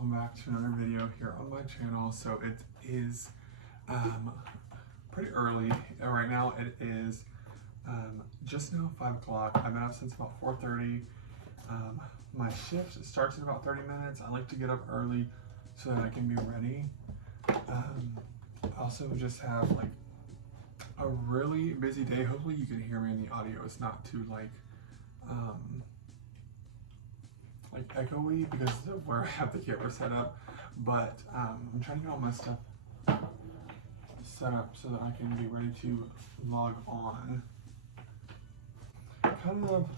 welcome back to another video here on my channel. So it is pretty early. Right now it is just now 5 o'clock. I've been up since about 4:30. My shift starts in about 30 minutes. I like to get up early so that I can be ready. I also just have like a really busy day. Hopefully you can hear me in the audio. It's not too like echoey because of where I have the camera set up, but I'm trying to get all my stuff set up so that I can be ready to log on. Kind of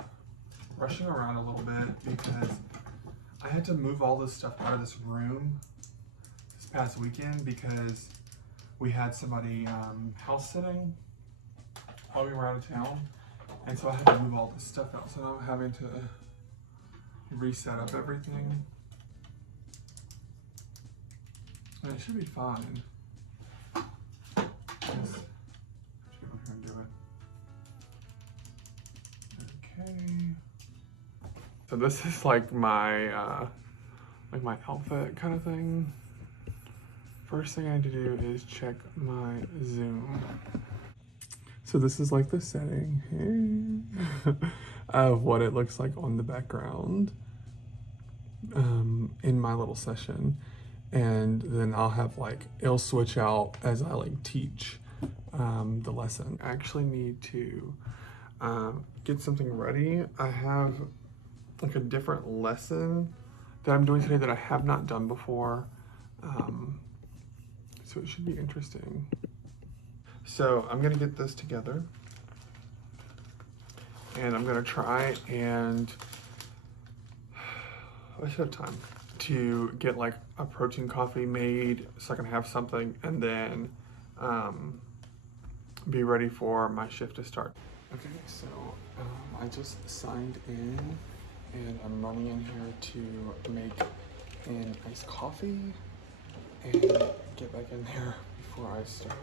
rushing around a little bit because I had to move all this stuff out of this room this past weekend because we had somebody house sitting while we were out of town, and so I had to move all this stuff out. So now I'm having to reset up everything, and it should be fine. Just go ahead and do it. Okay. So this is like my outfit kind of thing. First thing I need to do is check my Zoom. So this is like the setting of what it looks like on the background in my little session. And then I'll have like, it'll switch out as I like teach the lesson. I actually need to get something ready. I have like a different lesson that I'm doing today that I have not done before. So it should be interesting. So I'm gonna get this together and I'm gonna try and I should have time to get like a protein coffee made so I can have something and then be ready for my shift to start. Okay, so I just signed in and I'm running in here to make an iced coffee and get back in there before I start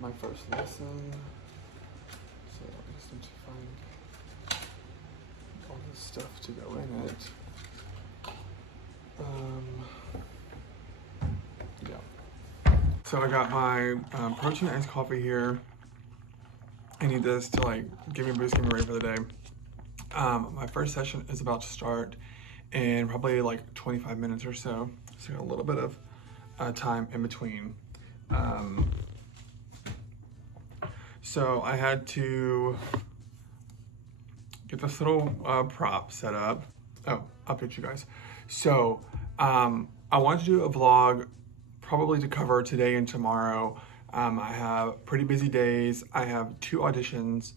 my first lesson. So I just need to find all this stuff to go in it. Yeah. So I got my protein iced coffee here. I need this to like give me a boost, get me ready for the day. My first session is about to start in probably like 25 minutes or so. So I got a little bit of time in between. So I had to get this little prop set up. Oh, I'll update you guys. So I wanted to do a vlog probably to cover today and tomorrow. I have pretty busy days. I have 2 auditions,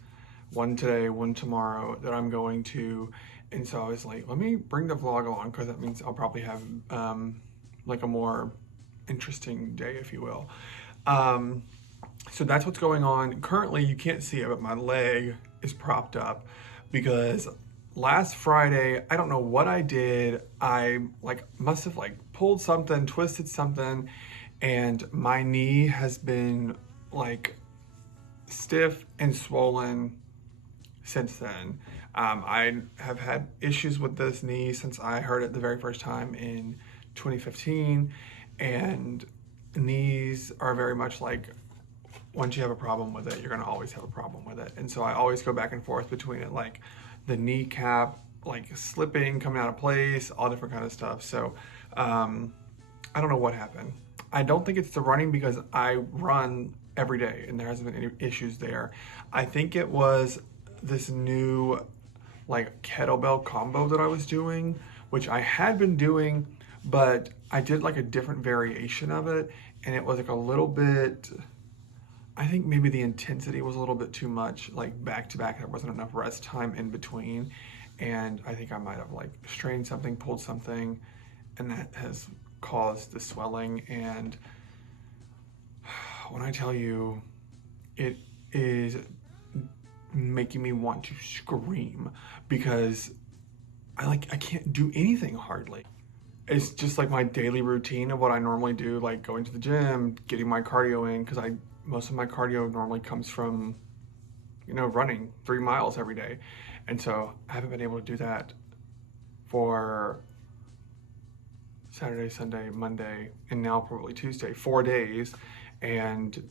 one today, one tomorrow that I'm going to. And so I was like, let me bring the vlog along because that means I'll probably have like a more interesting day, if you will. So that's what's going on. Currently, you can't see it, but my leg is propped up because last Friday, I don't know what I did. I like must have like pulled something, twisted something, and my knee has been like stiff and swollen since then. I have had issues with this knee since I heard it the very first time in 2015, and knees are very much like, once you have a problem with it, you're gonna always have a problem with it. And so I always go back and forth between it, like the kneecap, like slipping, coming out of place, all different kind of stuff. So I don't know what happened. I don't think it's the running because I run every day and there hasn't been any issues there. I think it was this new like kettlebell combo that I was doing, which I had been doing, but I did like a different variation of it. And it was like a little bit, I think maybe the intensity was a little bit too much, like back to back. There wasn't enough rest time in between. And I think I might have like strained something, pulled something, and that has caused the swelling. And when I tell you, it is making me want to scream because I can't do anything hardly. It's just like my daily routine of what I normally do, like going to the gym, getting my cardio in, because most of my cardio normally comes from, you know, running 3 miles every day. And so I haven't been able to do that Saturday, Sunday, Monday, and now probably Tuesday, 4 days. And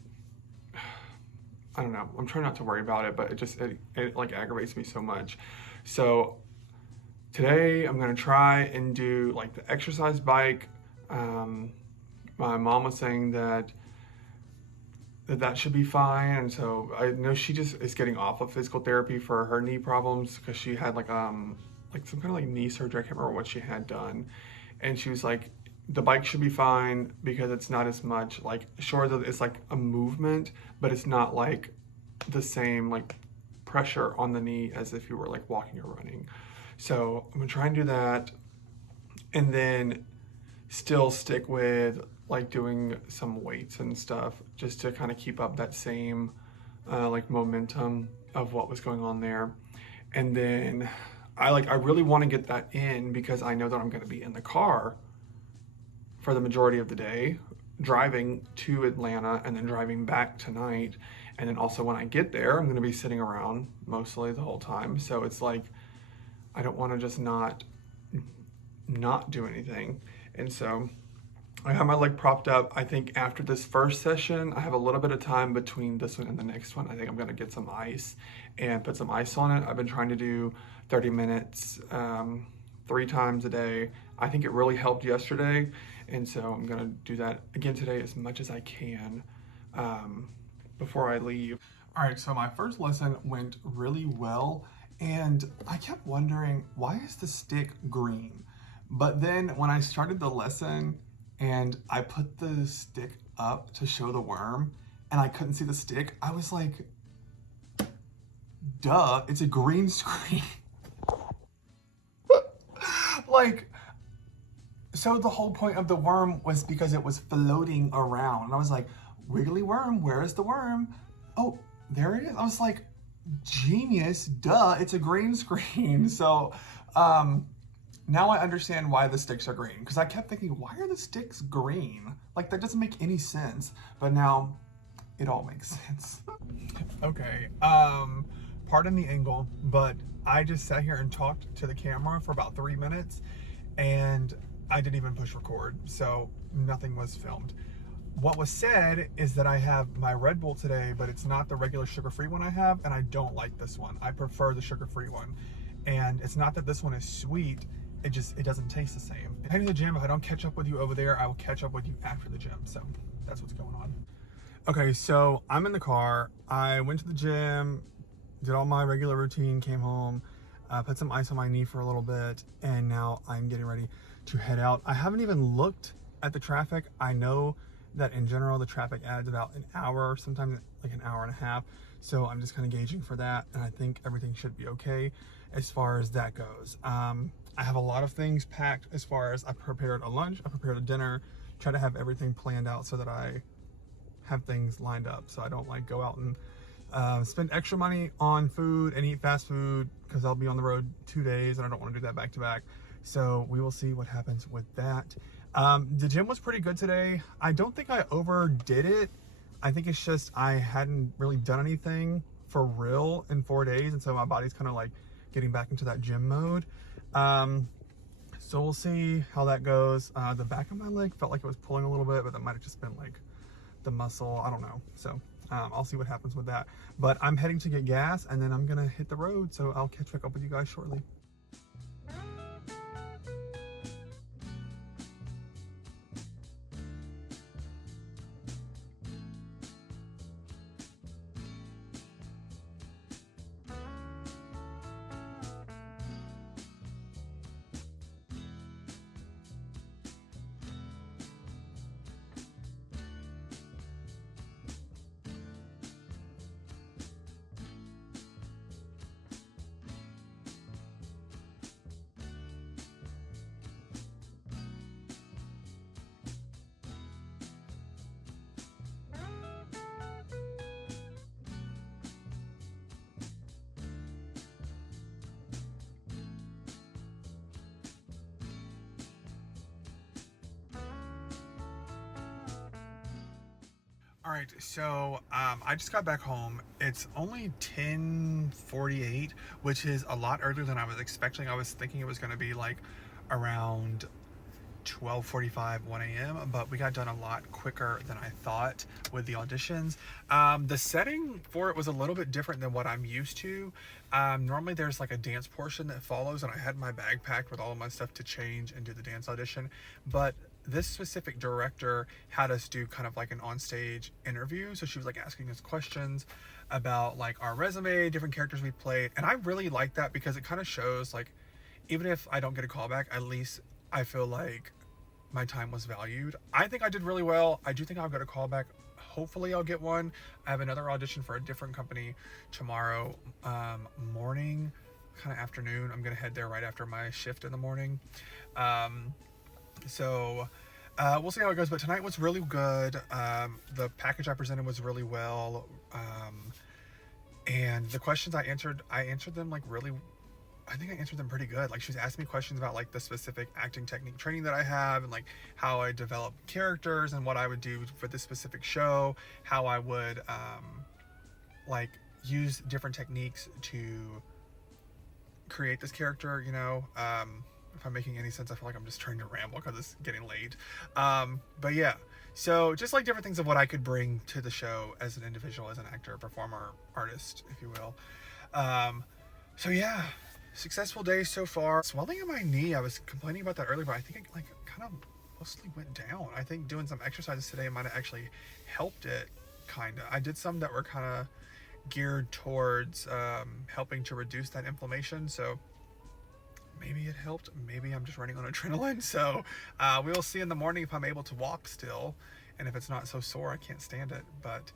I don't know, I'm trying not to worry about it, but it like aggravates me so much. So today I'm gonna try and do like the exercise bike. My mom was saying that should be fine, and so I know she just is getting off of physical therapy for her knee problems because she had like some kind of like knee surgery. I can't remember what she had done, and she was like, the bike should be fine because it's not as much like, sure that it's like a movement, but it's not like the same like pressure on the knee as if you were like walking or running. So I'm gonna try and do that, and then still stick with like doing some weights and stuff just to kind of keep up that same like momentum of what was going on there. And then I really want to get that in because I know that I'm going to be in the car for the majority of the day, driving to Atlanta and then driving back tonight. And then also when I get there, I'm going to be sitting around mostly the whole time. So it's like, I don't want to just not do anything. And so I have my leg propped up. I think after this first session, I have a little bit of time between this one and the next one. I think I'm gonna get some ice and put some ice on it. I've been trying to do 30 minutes 3 times a day. I think it really helped yesterday. And so I'm gonna do that again today as much as I can before I leave. All right, so my first lesson went really well. And I kept wondering, why is the stick green? But then when I started the lesson and I put the stick up to show the worm and I couldn't see the stick, I was like, duh, it's a green screen. Like, so the whole point of the worm was because it was floating around. And I was like, wiggly worm, where is the worm? Oh, there it is. I was like, genius, duh, it's a green screen. So, now I understand why the sticks are green, because I kept thinking, why are the sticks green? Like, that doesn't make any sense. But now it all makes sense. Okay, pardon the angle, but I just sat here and talked to the camera for about 3 minutes and I didn't even push record, so nothing was filmed. What was said is that I have my Red Bull today, but it's not the regular sugar-free one I have, and I don't like this one. I prefer the sugar-free one. And it's not that this one is sweet, it doesn't taste the same. Heading to the gym, if I don't catch up with you over there, I will catch up with you after the gym. So that's what's going on. Okay, so I'm in the car. I went to the gym, did all my regular routine, came home, put some ice on my knee for a little bit, and now I'm getting ready to head out. I haven't even looked at the traffic. I know that in general, the traffic adds about an hour, sometimes like an hour and a half. So I'm just kind of gauging for that. And I think everything should be okay as far as that goes. I have a lot of things packed as far as I prepared a lunch, I prepared a dinner, try to have everything planned out so that I have things lined up. So I don't like go out and spend extra money on food and eat fast food because I'll be on the road 2 days and I don't want to do that back to back. So we will see what happens with that. The gym was pretty good today. I don't think I overdid it. I think it's just I hadn't really done anything for real in 4 days, and so my body's kind of like getting back into that gym mode. So we'll see how that goes. The back of my leg felt like it was pulling a little bit, but that might have just been like the muscle. I don't know. So I'll see what happens with that. But I'm heading to get gas, and then I'm gonna hit the road. So I'll catch back up with you guys shortly. All right, so I just got back home. It's only 10:48, which is a lot earlier than I was expecting. I was thinking it was going to be like around 12:45, 1 a.m., but we got done a lot quicker than I thought with the auditions. The setting for it was a little bit different than what I'm used to. Normally there's like a dance portion that follows, and I had my bag packed with all of my stuff to change and do the dance audition, but this specific director had us do kind of like an on-stage interview. So she was like asking us questions about like our resume, different characters we played, and I really like that because it kind of shows like, even if I don't get a callback, at least I feel like my time was valued. I think I did really well. I do think I'll get a callback. Hopefully I'll get one. I have another audition for a different company tomorrow morning, kind of afternoon. I'm gonna head there right after my shift in the morning. So we'll see how it goes, but tonight was really good. The package I presented was really well, and the questions I answered them like really, I think I answered them pretty good. Like, she was asking me questions about like the specific acting technique training that I have, and like how I develop characters and what I would do for this specific show, how I would like use different techniques to create this character, you know. If I'm making any sense, I feel like I'm just trying to ramble because it's getting late. But yeah, so just like different things of what I could bring to the show as an individual, as an actor, performer, artist, if you will. So yeah, successful day so far. Swelling in my knee, I was complaining about that earlier, but I think it like kind of mostly went down. I think doing some exercises today might have actually helped it, kind of. I did some that were kind of geared towards helping to reduce that inflammation, so maybe it helped. Maybe I'm just running on adrenaline. So we will see in the morning if I'm able to walk still, and if it's not so sore I can't stand it. But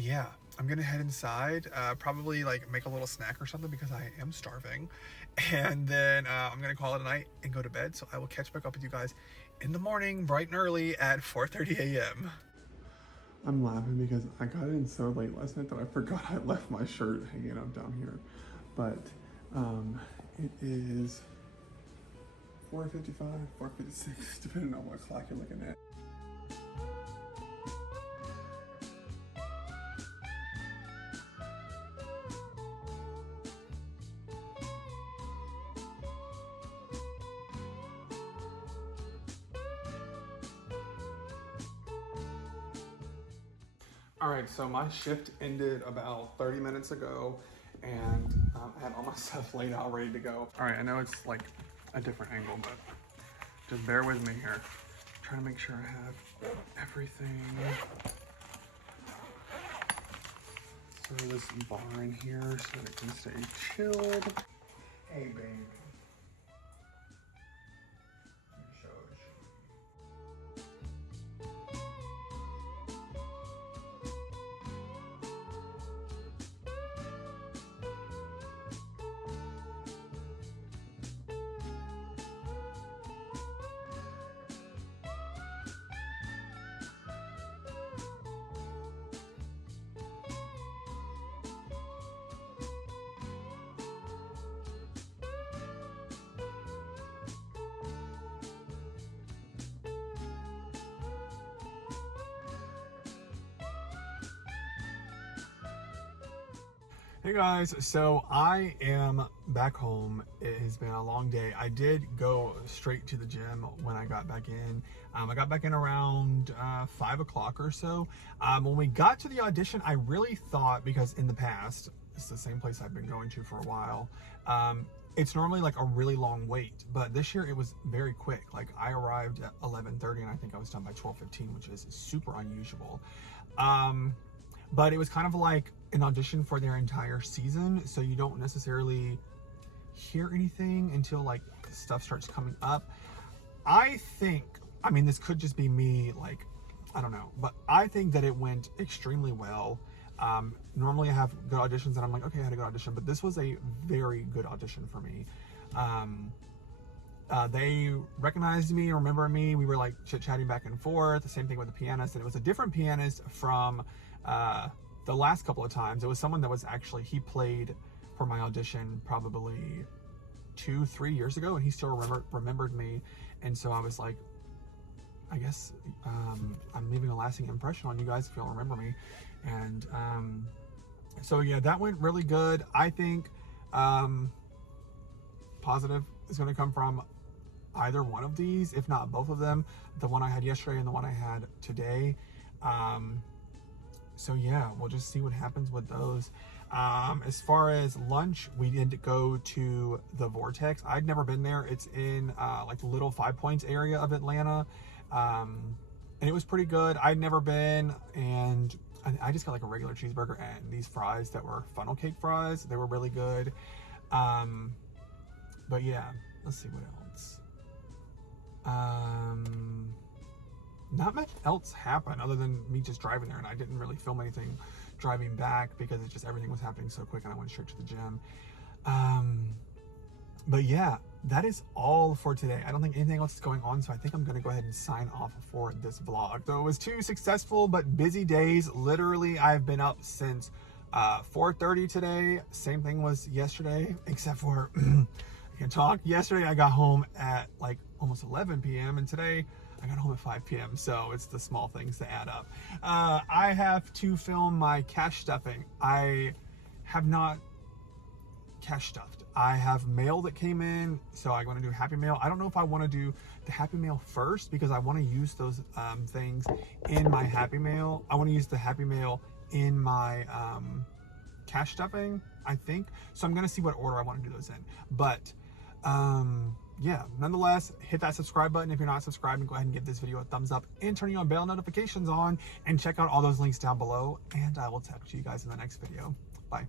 yeah, I'm gonna head inside, probably like make a little snack or something because I am starving, and then I'm gonna call it a night and go to bed. So I will catch back up with you guys in the morning, bright and early at 4:30 a.m. I'm laughing because I got in so late last night that I forgot I left my shirt hanging up down here. But it is 4:55, 4:56, depending on what clock you're looking at. All right, so my shift ended about 30 minutes ago, and I had all my stuff laid out, ready to go. All right, I know it's like a different angle, but just bear with me here. I'm trying to make sure I have everything. Throw this bar in here so that it can stay chilled. Hey, babe. Hey guys, so I am back home. It has been a long day. I did go straight to the gym when I got back in. I got back in around 5 o'clock or so. When we got to the audition, I really thought, because in the past, it's the same place I've been going to for a while, it's normally like a really long wait, but this year it was very quick. Like, I arrived at 11:30 and I think I was done by 12:15, which is super unusual. But it was kind of like an audition for their entire season, so you don't necessarily hear anything until like stuff starts coming up. I think, I mean, this could just be me, like, I don't know, but I think that it went extremely well. Normally I have good auditions and I'm like, okay, I had a good audition, but this was a very good audition for me. They recognized me, remember me. We were like chit-chatting back and forth. The same thing with the pianist, and it was a different pianist from the last couple of times. It was someone that was actually, he played for my audition probably 2-3 years ago, and he still remembered me. And so I was like, I guess I'm leaving a lasting impression on you guys if y'all remember me. And so yeah, that went really good. I think positive is going to come from, either one of these, if not both of them, the one I had yesterday and the one I had today. So yeah, we'll just see what happens with those. As far as lunch, we did go to the Vortex. I'd never been there. It's in like the Little Five Points area of Atlanta. And it was pretty good. I'd never been, and I just got like a regular cheeseburger and these fries that were funnel cake fries. They were really good. But yeah, let's see what else. Not much else happened other than me just driving there, and I didn't really film anything driving back because it's just everything was happening so quick and I went straight to the gym. But yeah, that is all for today. I don't think anything else is going on, so I think I'm gonna go ahead and sign off for this vlog. Though it was 2 successful but busy days. Literally, I've been up since 4:30 today. Same thing was yesterday, except for I can talk. Yesterday I got home at like almost 11 p.m. and today I got home at 5 p.m. So it's the small things that add up. I have to film my cash stuffing. I have not cash stuffed. I have mail that came in, so I want to do Happy Mail. I don't know if I want to do the Happy Mail first because I want to use those things in my Happy Mail. I want to use the Happy Mail in my cash stuffing, I think. So I'm going to see what order I want to do those in. But yeah, nonetheless, hit that subscribe button if you're not subscribed, and go ahead and give this video a thumbs up and turn your bell notifications on, and check out all those links down below, and I will talk to you guys in the next video. Bye.